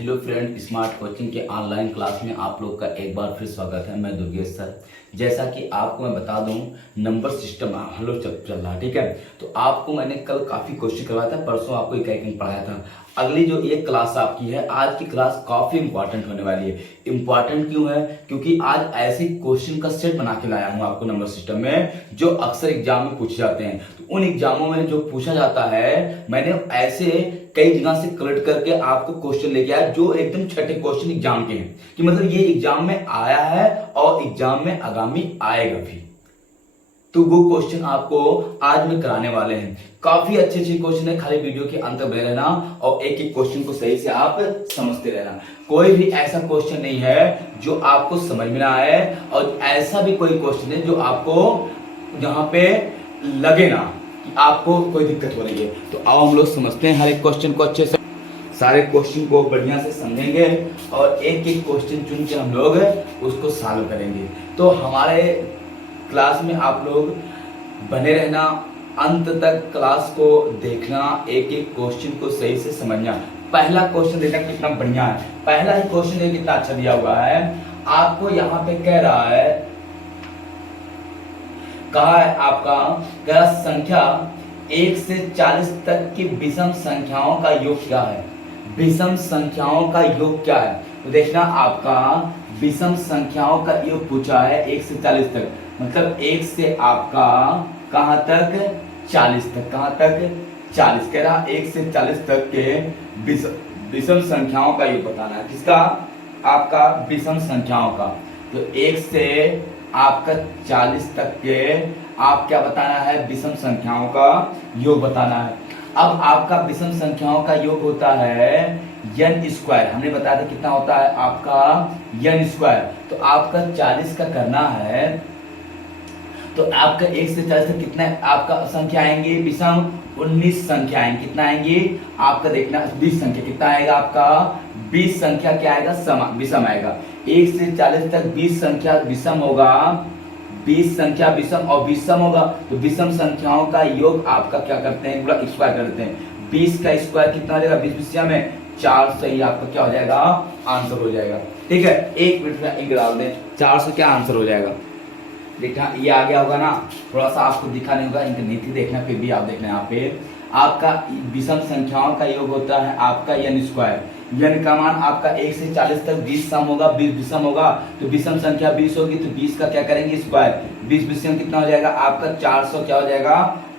Hello friend, smart coaching के online class में आप लोग का एक बार फिर स्वागत है। मैं दुर्गेश सर। जैसा कि आपको मैं बता दूं, नंबर सिस्टम हम लोग चल रहा है, ठीक है। तो आपको मैंने कल काफ़ी क्वेश्चन करवाया था, परसों आपको एक पढ़ाया था। अगली जो एक क्लास आपकी है, आज की क्लास काफ़ी इंपॉर्टेंट होने वाली है। इंपॉर्टेंट क्यों है? क्योंकि आज ऐसे क्वेश्चन का सेट बना के लाया हूँ आपको नंबर सिस्टम में, जो अक्सर एग्जाम में पूछे जाते हैं। तो उन एग्जामों में जो पूछा जाता है, मैंने ऐसे कई जगह से कलेक्ट करके आपको क्वेश्चन लेके आया जो एकदम छठे क्वेश्चन एग्जाम के हैं, कि मतलब ये एग्जाम में आया है और एग्जाम में आगामी आएगा भी। तो वो क्वेश्चन आपको आज में कराने वाले हैं। काफी अच्छे क्वेश्चन है, खाली वीडियो के अंत बने रहना और एक एक क्वेश्चन को सही से आप समझते रहना। कोई भी ऐसा क्वेश्चन नहीं है जो आपको समझ में ना आए, और ऐसा भी कोई क्वेश्चन है जो आपको यहाँ पे लगे ना कि आपको कोई दिक्कत हो रही है। तो आओ हम लोग समझते हैं हर एक क्वेश्चन को अच्छे से, सारे क्वेश्चन को बढ़िया से समझेंगे और एक एक क्वेश्चन चुन के हम लोग उसको सॉल्व करेंगे। तो हमारे क्लास में आप लोग बने रहना, अंत तक क्लास को देखना, एक एक क्वेश्चन को सही से समझना। पहला क्वेश्चन देखना कितना बढ़िया है, पहला ही क्वेश्चन देखिए कितना अच्छा दिया हुआ है। आपको यहाँ पे कह रहा है, कहा है आपका कह संख्या 1 से 40 तक की विषम संख्याओं का योग क्या है। विषम संख्याओं का योग क्या है? तो देखना, आपका विषम संख्याओं का योग पूछा है 1 से 40 तक, मतलब 1 से आपका कहां तक 40 तक, कहां तक 40 कह रहा। 1 से 40 तक के विषम संख्याओं का योग बताना है। किसका? आपका विषम संख्याओं का। तो 1 से आपका 40 तक के आप क्या बताना है? विषम संख्याओं का योग बताना है। अब आपका विषम संख्याओं का योग होता है n स्क्वायर। हमने बताया था कितना होता है आपका n स्क्वायर। तो आपका 40 का करना है, तो आपका 1 से 40 तक कितना आपका संख्या आएंगे विषम? 19 संख्या आएंगे। कितना आएंगे आपका? देखना 20 संख्या कितना आएगा आपका? 20 संख्या क्या आएगा? विषम आएगा। 1 से 40 तक 20 संख्या विषम होगा, 20 संख्या विषम और विषम होगा। तो विषम संख्याओं का योग आपका क्या करते हैं? पूरा स्क्वायर करते हैं। 20 का स्क्वायर कितना हो जाएगा? 20 विषम में 400 ही आपका क्या हो जाएगा? आंसर हो जाएगा। ठीक है, 1 मिनट में इंक डाल दें, 400 क्या आंसर हो जाएगा? देखना ये आ गया होगा ना, थोड़ा सा आपको दिखा नहीं होगा, इनका नीति देखना, फिर भी आप देखना। यहाँ पे आपका विषम संख्याओं का योग होता है आपका n स्क्वायर। n का मान आपका 1 से 40 तक 20 सम होगा, 20 विषम होगा। तो विषम संख्या 20 होगी, तो 20 का क्या करेंगे? स्क्वायर। 20 विषम कितना हो जाएगा आपका? 400 क्या हो जाएगा?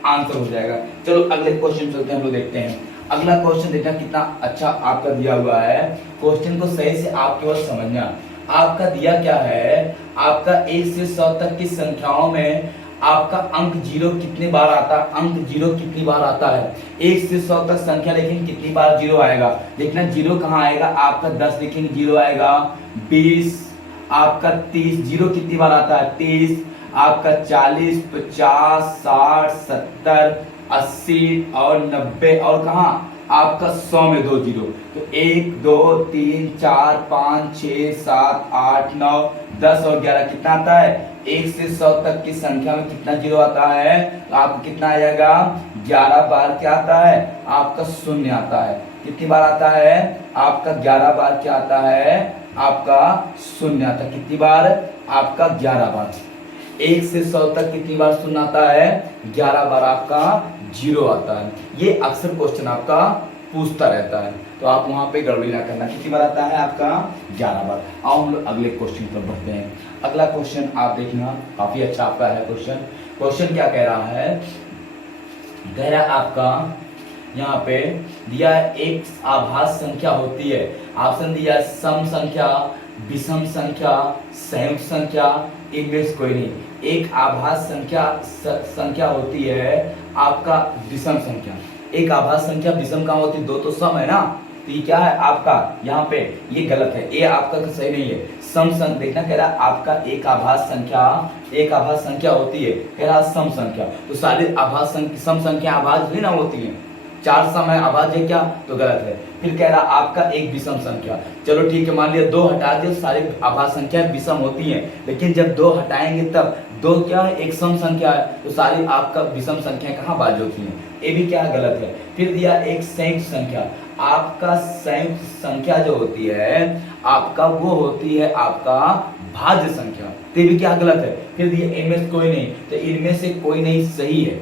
आंसर हो जाएगा। चलो अगले क्वेश्चन चलते हैं, हम लोग देखते हैं। अगला क्वेश्चन देखना कितना अच्छा आपका दिया हुआ है। क्वेश्चन को सही से आप केवल समझना। आपका दिया क्या है? आपका 1 से 100 तक की संख्याओं में आपका अंक 0 कितने बार आता है? अंक 0 कितनी बार आता है? 1 से 100 तक संख्या लेकिन कितनी बार 0 आएगा? देखना 0 कहाँ आएगा? आपका 10 लेकिन 0 आएगा, 20 आपका 30 0 कितनी बार आता है? 30 आपका 40 50 60 70 80 और 90 और कहाँ आपका 100 में 2 जीरो। तो 1 2 3 4 5 6 7 8 9 10 और 11 कितना आता है? 1 से 100 तक की संख्या में कितना जीरो आता है? तो आपको कितना आ जाएगा? 11 बार क्या आता है? आपका शून्य आता है। कितनी बार आता है? आपका 11 बार क्या आता है? आपका शून्य आता है। कितनी बार? आपका 11 बार। 1 से 100 तक कितनी बार शून्य आता है? 11 बार आपका जीरो आता है। ये अक्सर क्वेश्चन आपका पूछता रहता है, तो आप वहां पे गड़बड़ी ना करना। कितनी बार आता है आपका? 11 बार। आओ हम लोग अगले क्वेश्चन पर बढ़ते हैं। अगला क्वेश्चन आप देखना, काफी अच्छा आपका है क्वेश्चन। क्वेश्चन क्या कह रहा है? कह रहा है आपका यहाँ पे दिया एक आभास संख्या होती है। ऑप्शन दिया सम संख्या, विषम संख्या, संयुक्त संख्या, इनमें से कोई नहीं। एक आभास संख्या होती है आपका विषम संख्या। एक आभास संख्या विषम कहाँ होती है? 2 तो सम है ना, तो ये क्या है आपका? यहाँ पे ये गलत है, ये आपका सही नहीं है। सम संख्या देखना, कह रहा आपका एक आभास संख्या होती है, कह रहा सम संख्या। तो सारी आभास संख्या सम संख्या आभास भी ना होती है, 4 समय अभाज्य क्या, तो गलत है। फिर कह रहा आपका एक विषम संख्या, चलो ठीक है, मान लिया 2 हटा दिया, सारी अभाज्य संख्या विषम होती हैं, लेकिन जब 2 हटाएंगे तब 2 क्या है, एक सम संख्या है, तो सारी आपका विषम संख्या कहाँ भाज्य होती है, ये भी क्या गलत है। फिर दिया एक संयुक्त संख्या, आपका संयुक्त संख्या जो होती है आपका वो होती है आपका भाज्य संख्या, तो भी क्या गलत है। फिर दिया इनमें से कोई नहीं, तो इनमें से कोई नहीं सही है,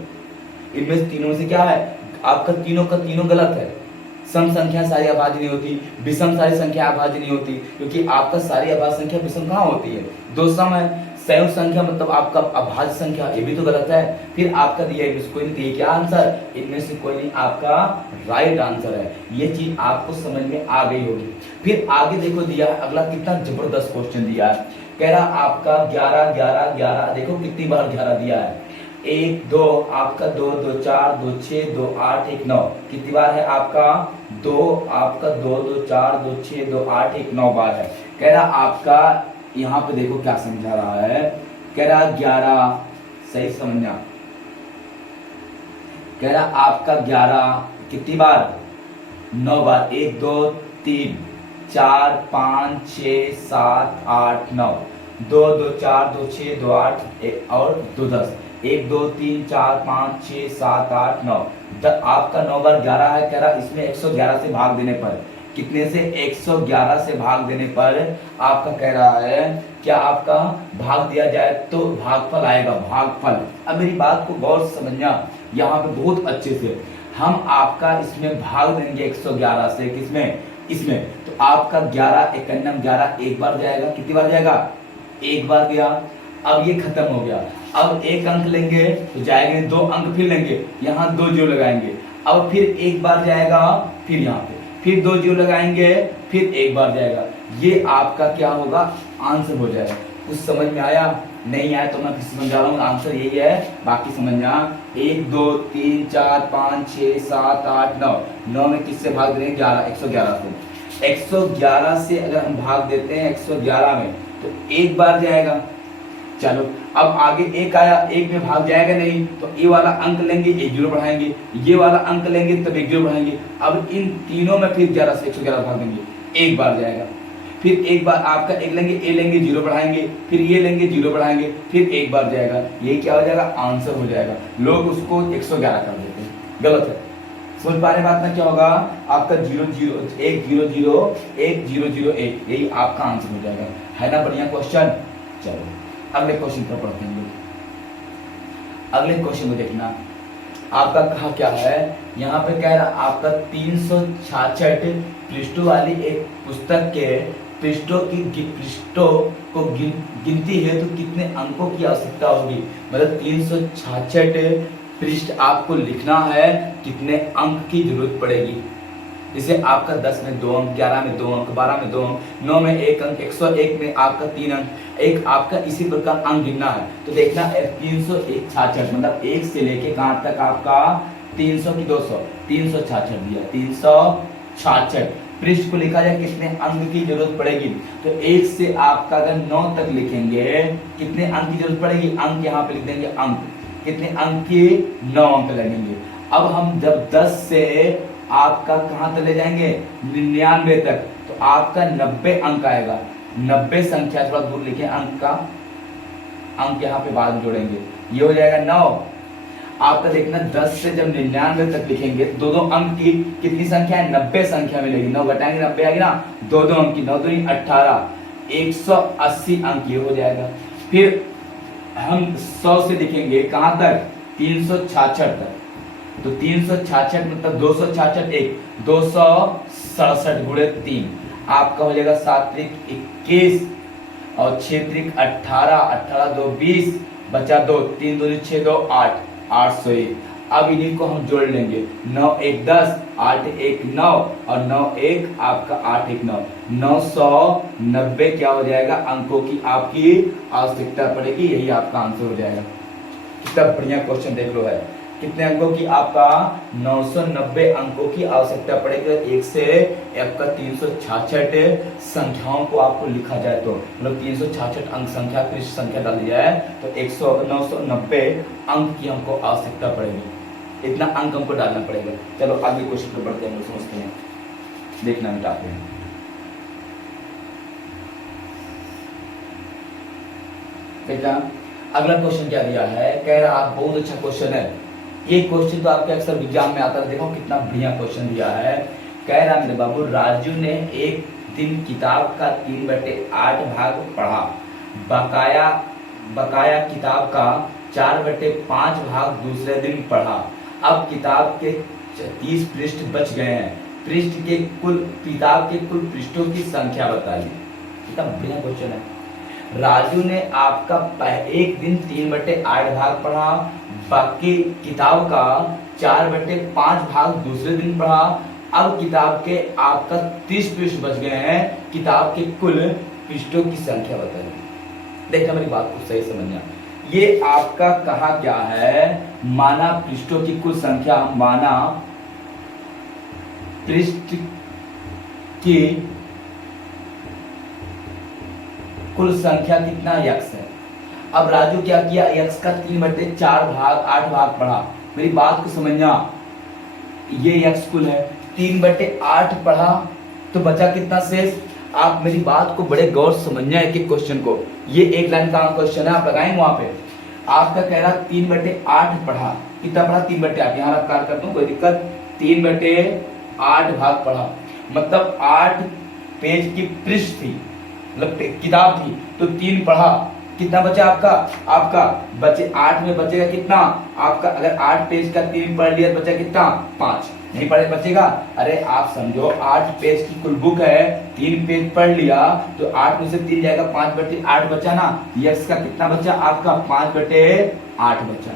इनमें से तीनों से क्या है, आपका तीनों का तीनों गलत है। सम संख्या सारी अभाज्य नहीं होती, विषम सारी संख्या अभाज्य नहीं होती, क्योंकि आपका सारी अभाज्य संख्या विषम कहाँ होती है, 2 सम है। संयुक्त संख्या मतलब आपका अभाज्य संख्या, ये भी तो गलत है। फिर आपका दिया इनमें से कोई नहीं, ये क्या आंसर, इनमें से कोई नहीं आपका राइट आंसर है। ये चीज आपको समझ में आ गई होगी। फिर आगे देखो दिया अगला कितना जबरदस्त क्वेश्चन दिया है, कह रहा आपका 11 11 11, देखो कितनी बार 11 दिया है, 1 2 आपका 2 2 4 2 6 2 8 1 9, कितनी बार है आपका 2, आपका 2 2 4 2 6 2 8 1 9 बार है। कह रहा आपका यहाँ पे देखो क्या समझा रहा है, कह रहा 11, सही समझना, कह रहा आपका 11 कितनी बार, 9 बार, 1 2 3 4 5 6 7 8 9, 2 2 4 2 6 2 8 और 2 10, 1 2 3 4 5 6 7 8 9, आपका 9 बार 11 है। कह रहा इसमें 111 से भाग देने पर, कितने से, 111 से भाग देने पर आपका कह रहा है क्या आपका भाग दिया जाए तो भागफल आएगा, भागफल। अब मेरी बात को गौर से समझना यहाँ पे बहुत अच्छे से, हम आपका इसमें भाग देंगे 111 से, किसमें, इसमें, तो आपका 11 एकन्नम 11 एक बार जाएगा, कितनी बार जाएगा, एक बार गया। अब ये खत्म हो गया, अब एक अंक लेंगे तो जाएंगे, 2 अंक फिर लेंगे, यहाँ 2 जीरो लगाएंगे, अब फिर एक बार जाएगा, फिर यहाँ पे फिर 2 जीरो लगाएंगे, फिर एक बार जाएगा, ये आपका क्या होगा, आंसर हो जाएगा। कुछ समझ में आया, नहीं आया तो मैं फिर समझा रहा हूँ, आंसर यही है, बाकी समझना। 1 2 3 4 5 6 7 8 9, 9 में किससे भाग दे रहे हैं, 11, 111 से, 111 से अगर हम भाग देते हैं 111 में तो एक बार जाएगा। चलो अब आगे एक आया, एक में भाग जाएगा नहीं, तो ये वाला अंक लेंगे, एक जीरो बढ़ाएंगे, ये वाला अंक लेंगे तब एक जीरो बढ़ाएंगे, अब इन तीनों में फिर 11 से 111 भाग देंगे, एक बार जाएगा, फिर एक बार आपका एक लेंगे, ए लेंगे, जीरो बढ़ाएंगे, फिर ये लेंगे, जीरो बढ़ाएंगे, फिर एक बार जाएगा, ये क्या हो जाएगा, आंसर हो जाएगा। लोग उसको 111 कर देते हैं, गलत है। समझ पा रहे बात में, क्या होगा आपका 0 0 1 0 0 1 0 0 1, यही आपका आंसर हो जाएगा, है ना, बढ़िया क्वेश्चन। चलो अगले क्वेश्चन पर पढ़ते हैं लोग। अगले क्वेश्चन को देखना, आपका कहा क्या है, यहाँ पे कह रहा आपका 366 पृष्ठों वाली एक पुस्तक के पृष्ठों को गिनती है तो कितने अंकों की आवश्यकता होगी। मतलब 366 पृष्ठ आपको लिखना है, कितने अंक की जरूरत पड़ेगी। जैसे आपका 10 में 2 अंक, 11 में 2 अंक, 12 में 2 अंक, 9 में 1 अंक, 101 में आपका 3 अंक, एक आपका इसी प्रकार अंक गिनना है। तो देखना 366 मतलब 1 से लेके कहां तक आपका 300 की 200, 366 दिया, 366 पृष्ठ को लिखा जाए कितने अंक की जरूरत पड़ेगी। तो 1 से आपका अगर 9 तक लिखेंगे कितने अंक की जरूरत पड़ेगी, अंक यहाँ पे लिख देंगे, अंक कितने अंक की, 9 अंक लगेंगे। अब हम जब 10 से आपका कहां तक ले जाएंगे, 99 तक, तो आपका 90 अंक आएगा। 90 संख्या थोड़ा दूर लिखे, अंक का अंक यहाँ पे बाद में जोड़ेंगे, ये हो जाएगा 9। आपका देखना 10 से जब 99 तक लिखेंगे, 2 अंक की कितनी संख्या है, 90 संख्या मिलेगी, 9 घटाएंगे 90 आएगी ना, 2 अंक की, 9 2 18, 180 अंक ये हो जाएगा। फिर हम 100 से लिखेंगे कहां तक, 366 तक, तो 366 मतलब 266 1, 267 गुणे 3 आपका हो जाएगा 7 त्रिक 21 और 6 त्रिक 18, 18 2 20, बचा 2, 3 2 6 2 8, 801। अब इन्हीं को हम जोड़ लेंगे, 9 1 10, 8 1 9 और 9 1 आपका 8 1 9, 990 क्या हो जाएगा अंकों की आपकी आवश्यकता पड़ेगी, यही आपका आंसर हो जाएगा। कितना बढ़िया क्वेश्चन देख लो है, कितने अंकों की, आपका 990 अंकों की आवश्यकता पड़ेगी। 1 से आपका 366 संख्याओं को आपको लिखा जाए तो, मतलब 366 अंक संख्या पृष्ठ संख्या डाली जाए तो 990 अंक की हमको आवश्यकता पड़ेगी। इतना अंक हमको डालना पड़ेगा। चलो आगे क्वेश्चन पर बढ़ते हैं, हम समझते हैं, देखना मिटाते हैं। बेटा अगला क्वेश्चन क्या दिया है, कह रहा बहुत अच्छा क्वेश्चन है ये क्वेश्चन, तो आपके अक्सर एग्जाम में आता है। देखो कितना बढ़िया क्वेश्चन दिया है। कह रहा मेरे बाबू, राजू ने एक दिन किताब का 3/8 भाग पढ़ा, बकाया किताब का 4/5 भाग दूसरे दिन पढ़ा। अब किताब के 30 पृष्ठ बच गए हैं, किताब के कुल पृष्ठों की संख्या बताइए। कितना बढ़िया क्वेश्चन है। राजू ने आपका एक दिन 3/8 भाग पढ़ा, बाकी किताब का 4/5 भाग दूसरे दिन पढ़ा। अब किताब के आपका 30 पृष्ठ बच गए हैं, किताब के कुल पृष्ठों की संख्या बताइए। देखना मेरी बात को सही समझना, ये आपका कहा क्या है, माना पृष्ठों की कुल संख्या, माना पृष्ठ की कुल संख्या कितना यक्स है। अब राजू क्या किया, यक्स का 3/4 भाग 8 भाग पढ़ा। मेरी बात को समझना, ये यक्स कुल है, 3/8 पढ़ा तो बचा कितना शेष। आप मेरी बात को बड़े गौर से समझना है कि क्वेश्चन को, ये एक लाइन का क्वेश्चन है, आप लगाएंगे वहां पे। आपका कह रहा 3/8 पढ़ा, कितना पढ़ा 3/8, यहाँ आप कार्य करता हूँ कोई दिक्कत, 3/8 भाग पढ़ा, मतलब 8 पेज की पृष्ठ थी, मतलब किताब थी, तो 3 पढ़ा, कितना बचा आपका बचे 8 में बचेगा कितना आपका, अगर 8 पेज का 3 पढ़ लिया बचा कितना 5, नहीं पढ़े बचेगा। अरे आप समझो 8 पेज की कुल बुक है, 3 पेज पढ़ लिया तो 8 में से 3 जाएगा, 5/8 बचा ना, यक्स का कितना बचा आपका 5/8 बचा।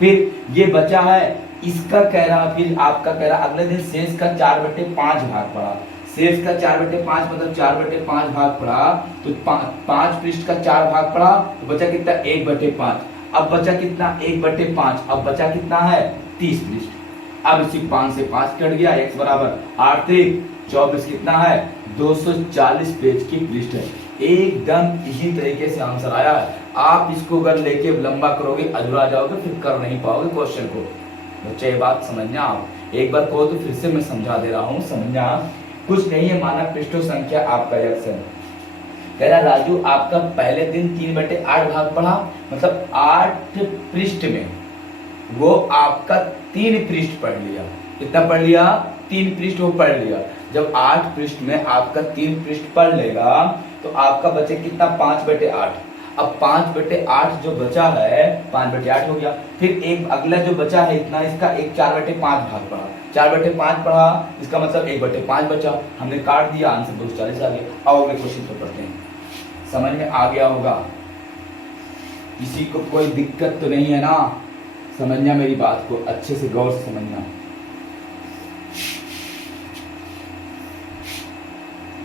फिर ये बचा है, इसका कह रहा, फिर आपका कह रहा अगले दिन शेष का 4/5 भाग पढ़ा, शेष का 4/5 मतलब 4/5 भाग पढ़ा, तो 5 पृष्ठ का 4 भाग पढ़ा तो बचा कितना 1/5। अब बचा कितना 1/5, अब बचा कितना है 30 पृष्ठ। अब इसी 5 से 5 कट गया, x बराबर 8 3 24, कितना है 240 पेज की पृष्ठ है। एकदम इसी तरीके से आंसर आया है। आप इसको अगर लेके लंबा करोगे अधूरा जाओगे, फिर कर नहीं पाओगे क्वेश्चन को। बच्चे ये बात समझना, आप एक बार कहो तो फिर से मैं समझा दे रहा हूँ, समझना कुछ नहीं है, माना पृष्ठों संख्या आपका यक्स है। कह रहा राजू आपका पहले दिन 3/8 भाग पढ़ा, मतलब 8 पृष्ठ में वो आपका 3 पृष्ठ पढ़ लिया, कितना पढ़ लिया 3 पृष्ठ वो पढ़ लिया। जब 8 पृष्ठ में आपका 3 पृष्ठ पढ़ लेगा तो आपका बचे कितना 5/8। अब 5/8 जो बचा है 5/8 हो गया, फिर एक अगला जो बचा है इतना, इसका एक 4/5 भाग पढ़ा, 4/5 पढ़ा, इसका मतलब 1/5 बचा, हमने काट दिया, आंसर 240 आ गया। आओ अगले क्वेश्चन पर पढ़ते हैं, समझ में आ गया होगा, किसी को कोई दिक्कत तो नहीं है ना, समझना मेरी बात को अच्छे से गौर से समझना।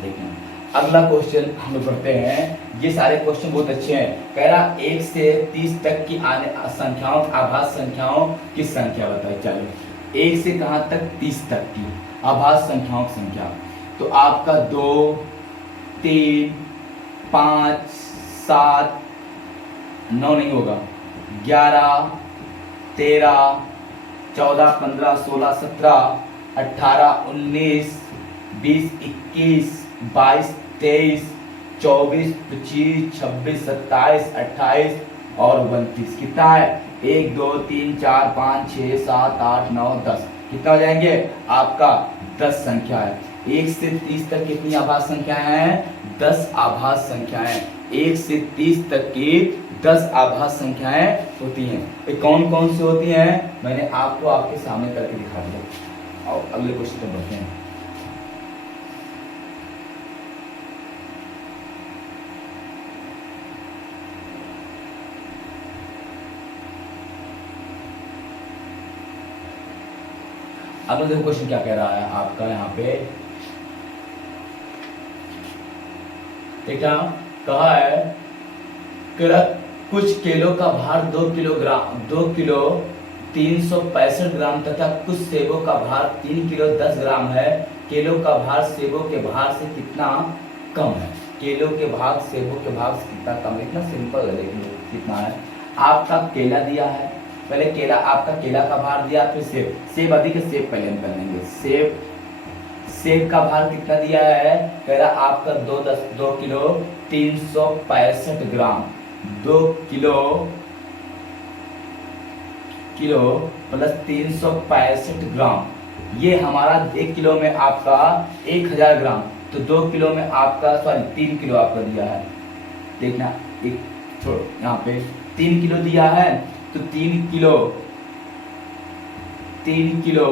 देखना अगला क्वेश्चन हम लोग पढ़ते हैं, ये सारे क्वेश्चन बहुत अच्छे हैं। कह रहा 1 से 30 तक की संख्याओं, आभास संख्याओं की संख्या बताइए। चलो 1 से कहां तक 30 तक की आभास संख्याओं की संख्या, तो आपका 2 3 5 7 9 नहीं होगा, 11 13 14 15 16 17 18 19 20 21 22 23 24 25 26 27 28 और 29, कितना है 1 2 3 4 5 6 7 8 9 10, कितना हो जाएंगे आपका 10 संख्या है। 1 से 30 तक कितनी आभास संख्याएं हैं 10 आभास संख्याएं, 1 से 30 तक की 10 आभास संख्याएं होती हैं। ये कौन कौन सी होती हैं मैंने आपको आपके सामने करके दिखा दिया। और अगले क्वेश्चन पर बढ़ते हैं। अब देखो क्वेश्चन क्या कह रहा है आपका यहाँ पे, कहा है कुछ केलों का भार 2 किलो 365 ग्राम तथा कुछ सेबों का भार 3 किलो 10 ग्राम है। केलों का भार सेबों के भार से कितना कम है। केलों के भाग सेबों के भाग से कितना कम है, इतना सिंपल है, देखिए कितना है। आपका केला दिया है, पहले केला, आपका केला का भार दिया, फिर सेब, सेब अधिक है, सेब पहले हम कर लेंगे। सेब का भार कितना दिया है, कह रहा आपका 2 किलो 365 ग्राम, 2 किलो प्लस 365 ग्राम, ये हमारा 1 किलो में आपका 1000 ग्राम, तो 2 किलो में आपका, सॉरी 3 किलो आपका दिया है, देखना एक छोड़, यहाँ पे 3 किलो दिया है, तो 3 किलो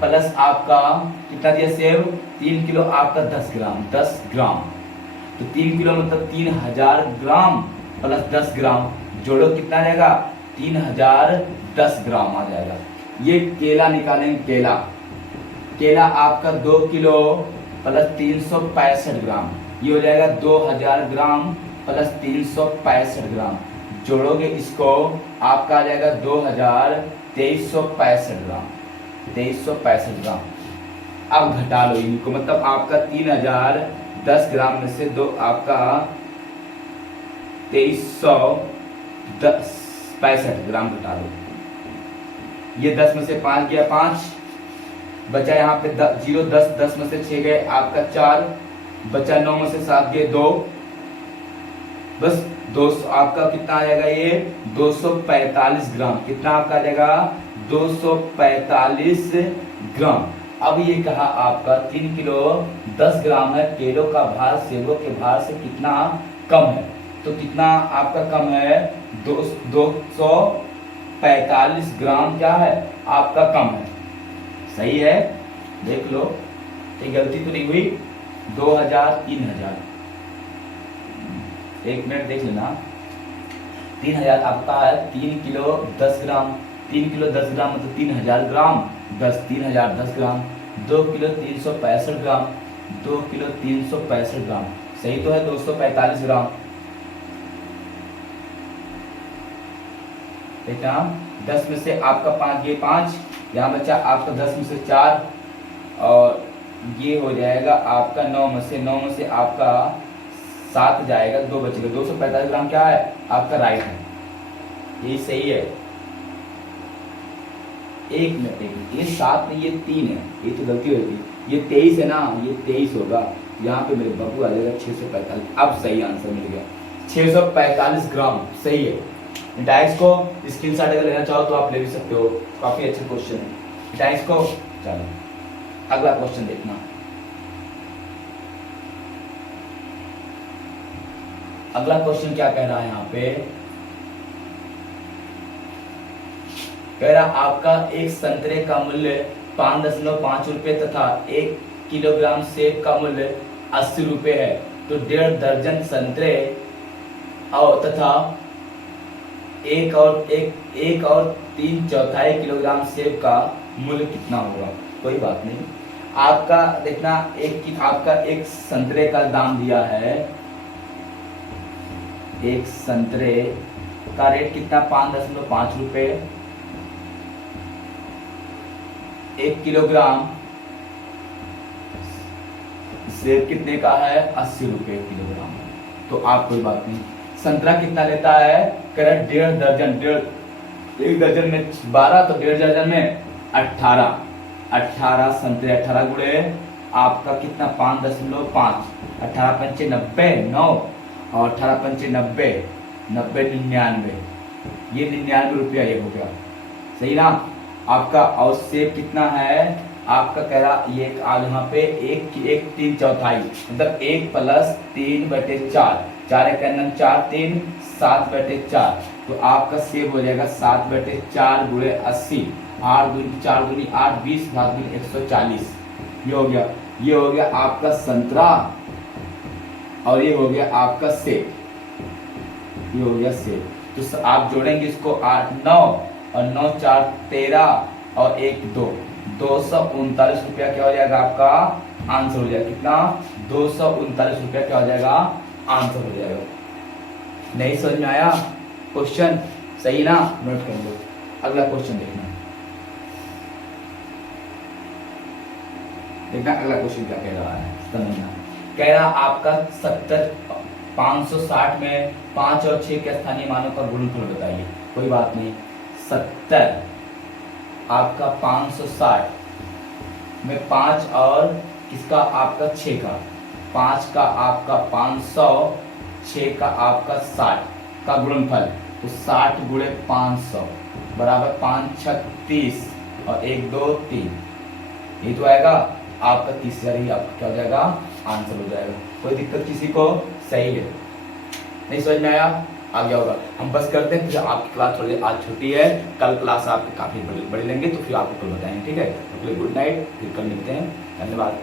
प्लस आपका कितना दिया सेब, 3 किलो आपका 10 ग्राम, 10 ग्राम, तो 3 किलो मतलब 3000 ग्राम प्लस 10 ग्राम, जोड़ो कितना रहेगा, 3010 ग्राम आ जाएगा। ये केला निकालेंगे, केला आपका 2 किलो प्लस 365 ग्राम, ये हो जाएगा 2000 ग्राम प्लस 365 ग्राम, जोड़ोगे इसको आपका आ जाएगा 2365 ग्राम, 2365 ग्राम। अब घटा लो इनको, मतलब आपका 3010 ग्राम में से दो आपका 2365 ग्राम घटा लो, ये 10 में से 5 गया 5, बचा यहाँ पे 0 10 में से 6 गए आपका 4, बचा 9 में से 7 गए 2, बस 200 आपका कितना आ जाएगा, ये 245 ग्राम, कितना आपका आ जाएगा 245 ग्राम। अब ये कहा आपका 3 किलो 10 ग्राम है, केलों का भार सेबों के भार से कितना कम है, तो कितना आपका कम है, 245 ग्राम क्या है आपका कम है, सही है, देख लो ये गलती तो नहीं हुई, 2000 3000, एक मिनट देख लेना, 3000 आपका है 3 किलो 10 ग्राम, 3 किलो 10 ग्राम मतलब 3000 ग्राम, 3010 ग्राम, 2 किलो 365 ग्राम, 2 किलो 365 ग्राम, सही तो है 245 ग्राम, देखना 10 में से आपका 5 ये 5, यहाँ बचा आपका 10 में से 4, और ये हो जाएगा आपका 9 में से आपका 7 जाएगा, 2 बचेगा, 245 ग्राम क्या है आपका राइट है, यही सही है। एक मिनट, ये 7 नहीं ये 3 है, ये तो गलती होगी, ये 23 है ना, ये 23 होगा, यहाँ पे मेरे बाबू आ जाएगा 645, अब सही आंसर मिल गया, 645 ग्राम सही है। डाइस को स्क्रीनशॉट अगर लेना चाहो तो आप ले भी सकते हो, काफी अच्छा क्वेश्चन है डाइस को। चलो अगला क्वेश्चन देखना, अगला क्वेश्चन क्या कह रहा है यहाँ पे, कह रहा आपका एक संतरे का मूल्य 5.5 रुपए तथा 1 किलोग्राम सेब का मूल्य 80 रुपए है, तो 1.5 दर्जन संतरे और तथा एक और 3/4 किलोग्राम सेब का मूल्य कितना होगा। कोई बात नहीं, आपका देखना आपका एक संतरे का दाम दिया है, एक संतरे का रेट कितना 5.5 रुपए, 1 किलोग्राम सेब कितने का है 80 रुपए किलोग्राम, तो आप कोई बात नहीं, संतरा कितना लेता है, कह रहा 1.5 दर्जन, 1 दर्जन में 12, तो 1.5 दर्जन में 18 संतरे, 18 गुणे आपका कितना 5.5, 18 पंचे 90, 9 और 18 पंचे 90, 90 99, ये 99 रुपया ये हो गया, सही ना आपका। और सेब कितना है आपका, कह रहा ये यहाँ पे 1 3/4 मतलब 1 + 3/4, 4 1 4 3 7/4, तो आपका सेब हो जाएगा 7/4 गुणे 80, 8 दूनी 4 दूनी 8 20 7 दूनी 140, ये हो गया आपका संतरा, और ये हो गया आपका सेब, ये हो गया सेब। तो आप जोड़ेंगे इसको 8 9 और 9 4 13 और 1 2, 239 रुपया क्या हो जाएगा आपका आंसर हो जाएगा, कितना 239 रुपया क्या हो जाएगा आंसर हो जाएगा। नहीं समझ में आया क्वेश्चन, सही ना, नोट कर लो। अगला क्वेश्चन देखना अगला क्वेश्चन क्या कह रहा है समझना, कह रहा आपका 560 में 5 और 6 के स्थानीय मानों का गुणनफल बताइए। कोई बात नहीं, 570 आपका 560 में 5 और किसका आपका 6 का, 5 का आपका 500, 6 का आपका 60 का गुणनफल, तो 60 गुणे 500 बराबर 5 6 30 और 1 2 3, ये तो आएगा आपका 30,000 ही आपका क्या हो जाएगा आंसर हो जाएगा। कोई दिक्कत किसी को? सही है, नहीं समझ में आया? आ गया होगा। हम बस करते हैं, फिर आपकी क्लास थोड़ी आज छुट्टी है, कल क्लास आपकी काफी बड़ी लेंगे, तो फिर आपको कल बताएंगे, ठीक है? गुड नाइट, फिर कल मिलते हैं, धन्यवाद।